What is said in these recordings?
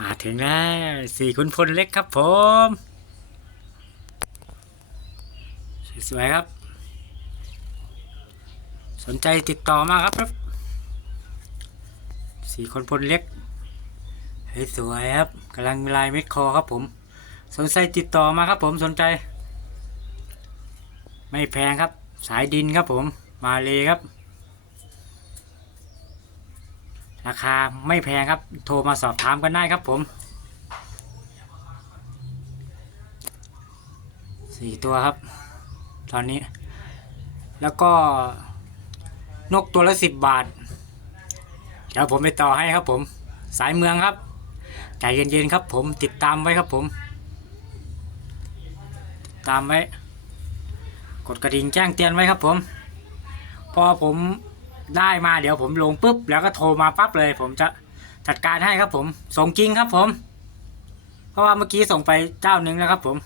มาถึงแล้วสี่คุณพลเล็กครับผม สวยๆครับ สนใจติดต่อมาครับครับสี่คนพลเล็กเฮ้ยสวยครับกำลังลายเม็ดคอครับผม สนใจติดต่อมาครับผมสนใจ ไม่แพงครับ สายดินครับผมมาเลยครับ ราคาไม่แพงครับ โทรมาสอบถามกันได้ครับผมสี่ตัวครับ ตอนนี้ แล้วก็นกตัวละสิบบาท เดี๋ยวผมไปต่อให้ครับผม สายเมืองครับใจเย็นๆครับผมติดตามไว้ครับผม ติดตามไว้ กดกระดิ่งแจ้งเตือนไว้ครับผม พอผม ได้มาเดี๋ยวผมลงปุ๊บแล้วก็โทรมาปั๊บเลย ผมจะจัดการให้ครับ ผมส่งจริงครับ ผม เพราะว่าเมื่อกี้ส่งไปเจ้าหนึ่งแล้วครับ ผม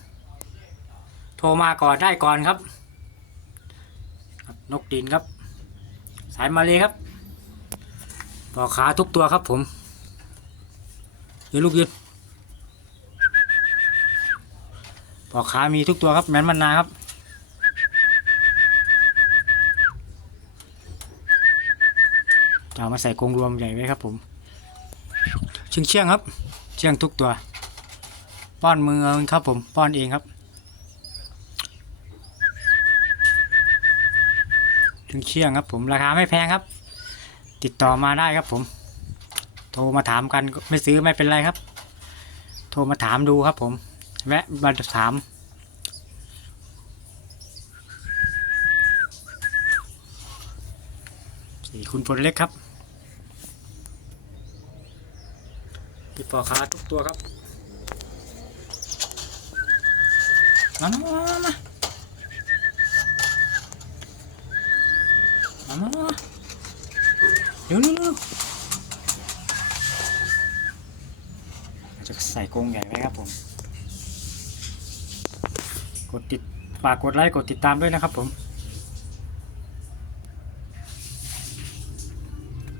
โทรมาก่อนได้ก่อนครับครับ นกดินครับ สายมาเลยครับปอกขาทุกตัวครับ ผมยืนลูกยืนปอกขามีทุกตัวครับแมนมันนาครับ จะ เอามาใส่กรงรวมใหญ่ไว้ครับ ผมเชียงเชียงครับ เชียงทุกตัว ป้อนมือเอาครับ ผมป้อนเองครับเชียงเชียงครับ ผมราคาไม่แพงครับ ติดต่อมาได้ครับ ผม โทรมาถามกันไม่ซื้อไม่เป็นไรครับ โทรมาถามดูครับ ผมแวะมาถาม สี่คุณพลเล็กครับติดปอขาทุกตัวครับมามามามามามามาเร็วเร็วเร็วจะใส่กรงใหญ่ไหมครับผม กดติดฝากกดไลค์กดติดตามด้วยนะครับผม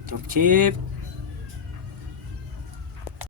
จบคลิป